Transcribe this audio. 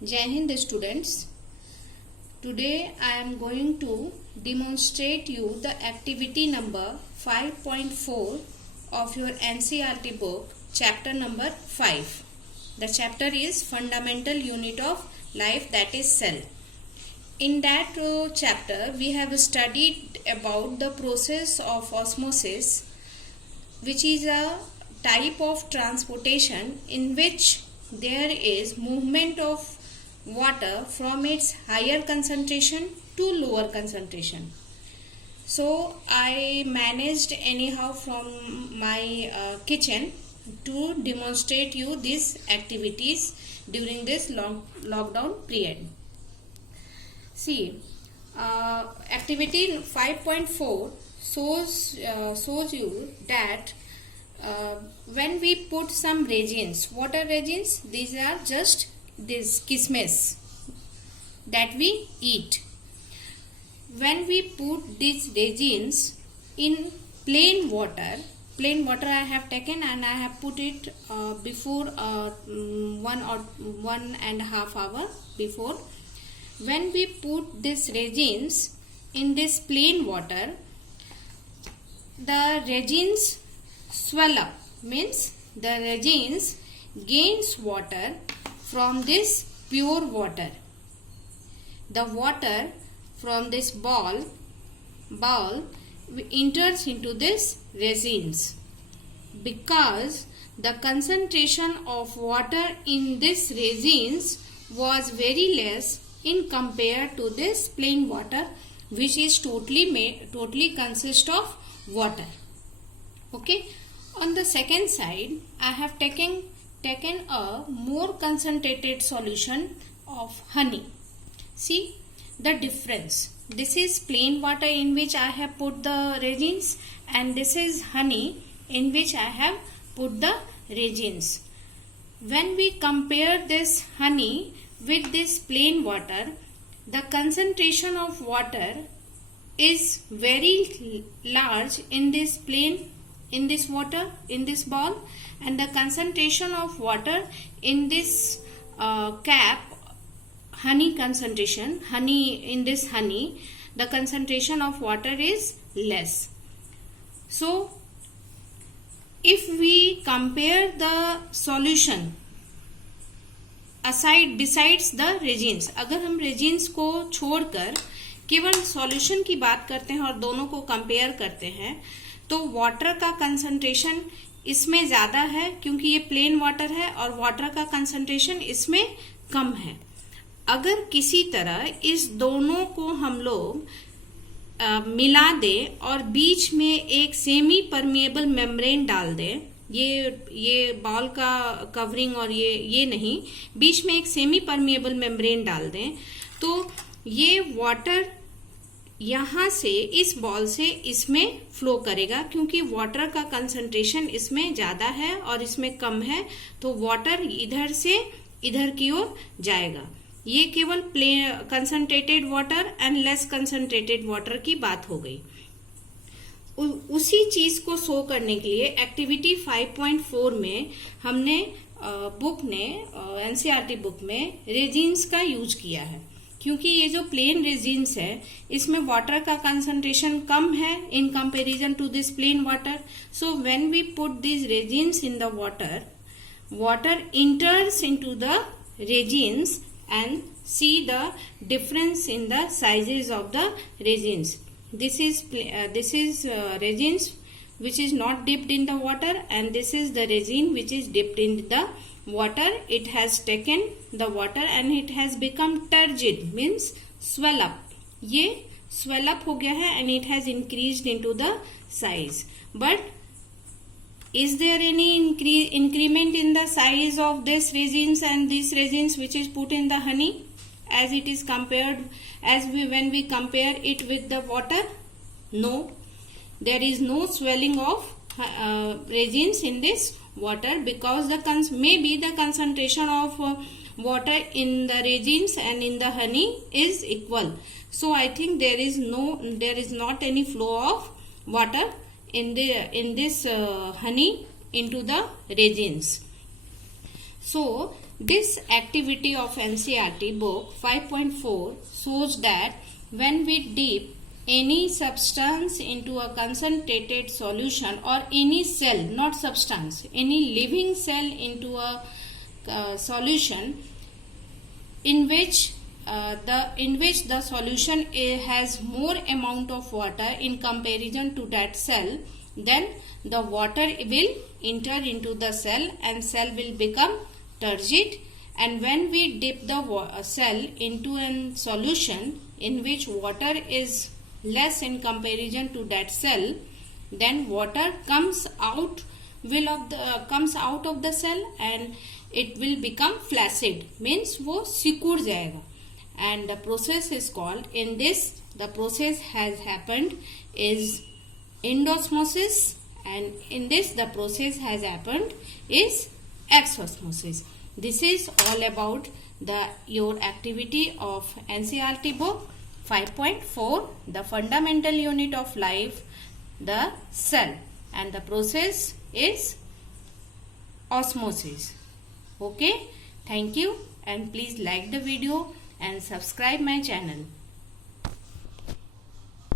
Jai Hind students. Today I am going to demonstrate you the activity number 5.4 of your NCERT book, chapter number 5. The chapter is Fundamental Unit of Life, that is Cell. In that chapter we have studied about the process of osmosis, which is a type of transportation in which there is movement of water from its higher concentration to lower concentration. So I managed anyhow from my kitchen to demonstrate you these activities during this lockdown period. See, activity 5.4 shows you that when we put some resins, what are resins? These are just this kismis that we eat. When we put these resins in plain water I have taken and I have put it before 1.5 hour before. When we put these resins in this plain water, the resins swell up, means the resins gains water from this pure water. The water from this bowl enters into this resins, because the concentration of water in this resins was very less in compared to this plain water, which is totally consists of water. Okay. On the second side, I have taken a more concentrated solution of honey. See the difference. This is plain water in which I have put the resins, and this is honey in which I have put the resins. When we compare this honey with this plain water, the concentration of water is very large in this water, in this bowl, and the concentration of water in this cap, honey concentration, the concentration of water is less. So if we compare the solution besides the resins, अगर हम resins को छोड़कर केवल solution की बात करते हैं और दोनों को कंपेयर करते हैं, तो वाटर का कंसंट्रेशन इसमें ज़्यादा है क्योंकि ये प्लेन वाटर है, और वाटर का कंसंट्रेशन इसमें कम है. अगर किसी तरह इस दोनों को हम लोग मिला दें और बीच में एक सेमी परमिएबल मेम्ब्रेन डाल दें, ये बॉल का कवरिंग और ये नहीं, बीच में एक सेमी परमिएबल मेम्ब्रेन डाल दें, तो ये वाटर यहाँ से इस बॉल से इसमें फ्लो करेगा, क्योंकि वाटर का कंसंट्रेशन इसमें ज़्यादा है और इसमें कम है, तो वाटर इधर से इधर की ओर जाएगा. ये केवल concentrated water and less concentrated water की बात हो गई. उसी चीज को शो करने के लिए एक्टिविटी 5.4 में हमने एनसीईआरटी बुक में रेजिन्स का यूज किया है, क्योंकि ये जो प्लेन रेजिन्स है इसमें वाटर का कंसंट्रेशन कम है in comparison to this plain water. So when we put this resins in the water enters into the resins and see the difference in the sizes of the resins. This is resins which is not dipped in the water, and this is the resin which is dipped in the water. It has taken the water and it has become turgid, means swell up. ये swell up हो गया है and it has increased into the size. But is there any increment in the size of this resins and these resins which is put in the honey, as it is compared when we compare it with the water? No, there is no swelling of resins in this water, because maybe the concentration of water in the resins and in the honey is equal. So I think there is not any flow of water in this honey into the resins. So This activity of NCERT book 5.4 shows that when we dip any substance into a concentrated solution, or any cell, not substance, any living cell into a solution in which the solution has more amount of water in comparison to that cell, then the water will enter into the cell and cell will become turgid. And when we dip the cell into a solution in which water is less in comparison to that cell, then water comes out of the cell and it will become flaccid, means वो सिकुड़ जाएगा. And the process is called, in this the process has happened is endosmosis, and in this the process has happened is exosmosis. This is all about your activity of NCERT book 5.4, the fundamental unit of life, the cell, and the process is osmosis. Okay, thank you, and please like the video and subscribe my channel.